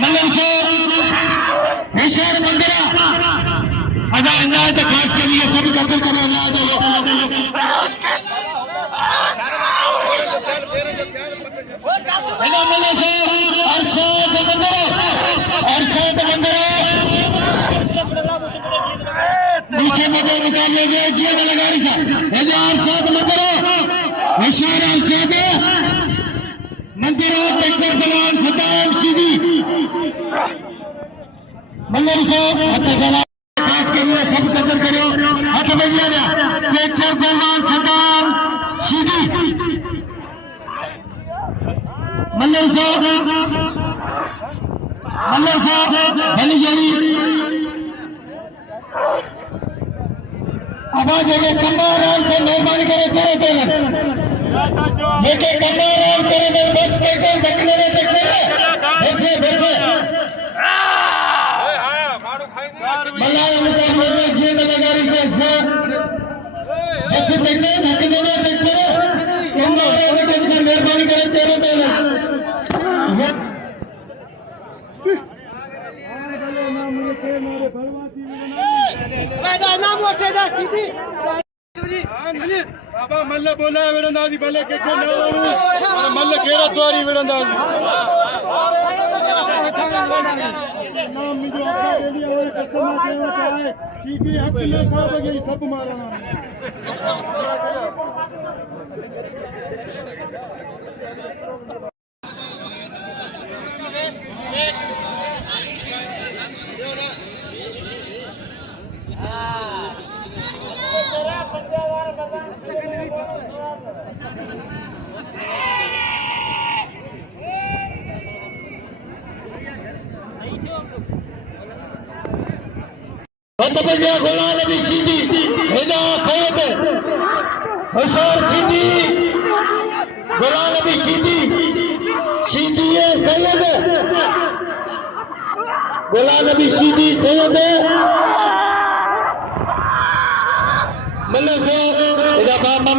मल्लम से निशान मंदिरा अदा इनायत खास के लिए सभी कदर करें मल्लम से अरशद मंदिरा नीचे मुझे मुकाबले में जिया लगारी सा अरशद मंदिरा निशान अरशद मंदिरा टेक्चर दलाल सदाम शीदी मल्लम से खास के लिए सब कदर करो हाथ बजिया टेक्चर दलाल सदाम शीदी मल्लम से भली जानी आवाज है कमर से मेहरबानी करे चले देना ये के कमर और चले दे बस पेट्रोल दक्षिण में चेक करे बेसे मल्लाह मुकाबले में जी लगारी के से बस चेक करे दक्षिण में चेक करे कमर और से मेहरबानी करे चले देना बाबा मल्ल बोला विड़ंदासी भले के को ना और मल्ल केरा द्वारी विड़ंदासी नाम मुझे आपका रेडी और कसम देना चाहे सीधी हक न खा बगे सब मारना गुलाम नबी शीदी हिदा सैयद हुशैर शीदी गुलाम नबी शीदी सैयद गुलाम नबी शीदी सैयद मल्ल से